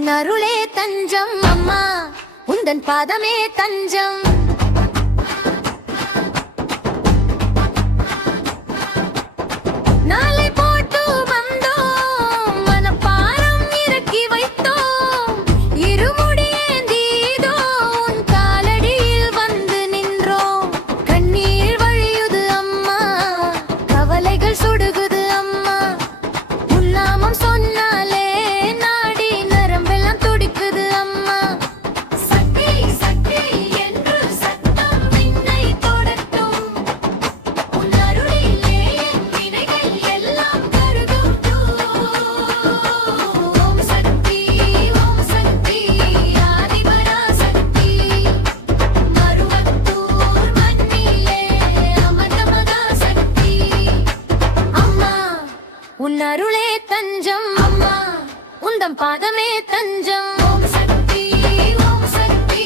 உன் அருளே தஞ்சம் அம்மா, உந்தன் பாதமே தஞ்சம். உன் அருளே தஞ்சம் அம்மா, உந்தன் பாதமே தஞ்சம். ஓம் சக்தி ஓம் சக்தி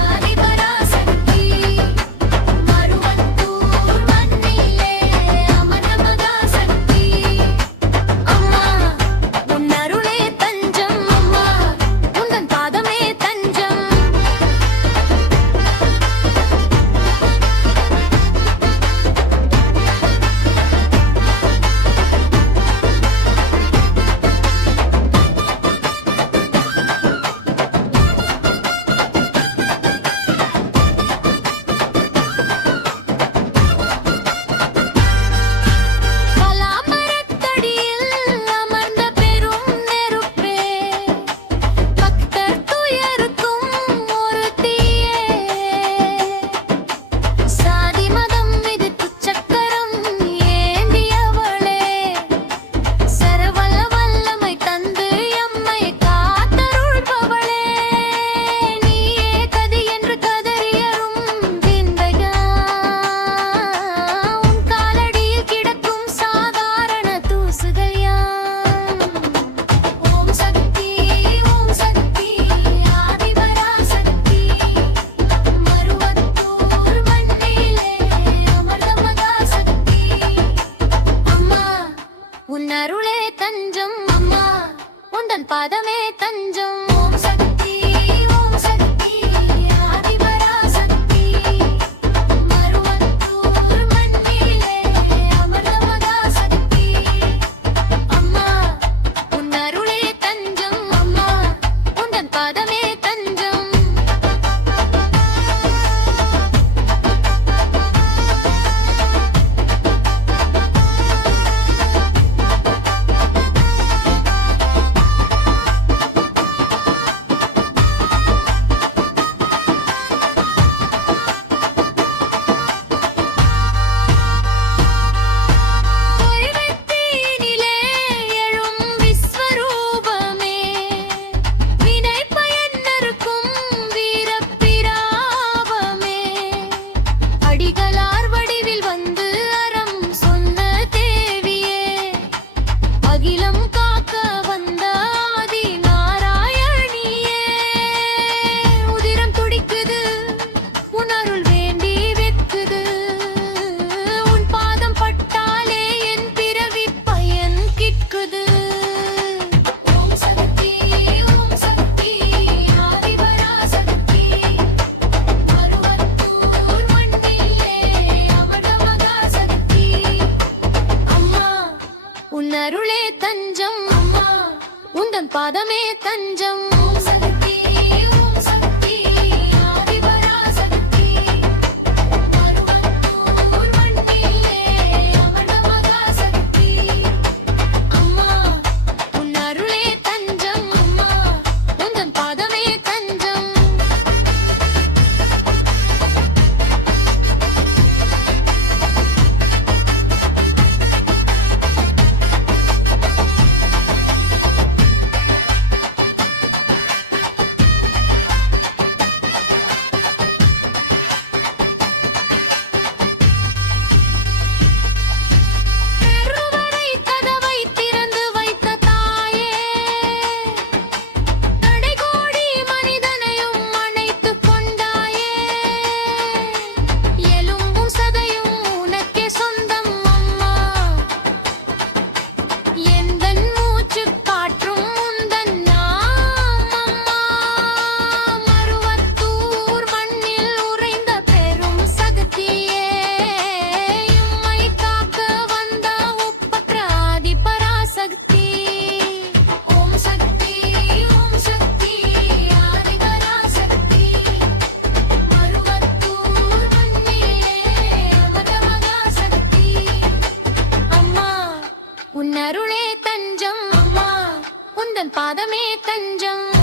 ஆதிபராசக்தி, மருவத்தூர் மண்ணிலே அமர்ந்த மகாசக்தி. அம்மா உன் அருளே தஞ்சம் அம்மா, உந்தன் பாதமே தஞ்சம். உன் அருளே தஞ்சம் அம்மா, உந்தன் பாதமே தஞ்சம். ஓம் சக்தி ஓம் சக்தி ஆதிபராசக்தி, மருவத்தூர் மண்ணிலே அமர்ந்த மகாசக்தி. அம்மா உன் அருளே தஞ்சம் அம்மா, உந்தன் பாதமே தஞ்சம். உன் அருளே தஞ்சம் அம்மா, உந்தன் பாதமே தஞ்சம். ஓம் சக்தி ஓம் சக்தி ஆதிபராசக்தி, மருவத்தூர் மண்ணிலே அமர்ந்த மகாசக்தி. அம்மா உன் அருளே தஞ்சம் அம்மா, உந்தன் பாதமே தஞ்சம். உந்தன் பாதமே தஞ்சம்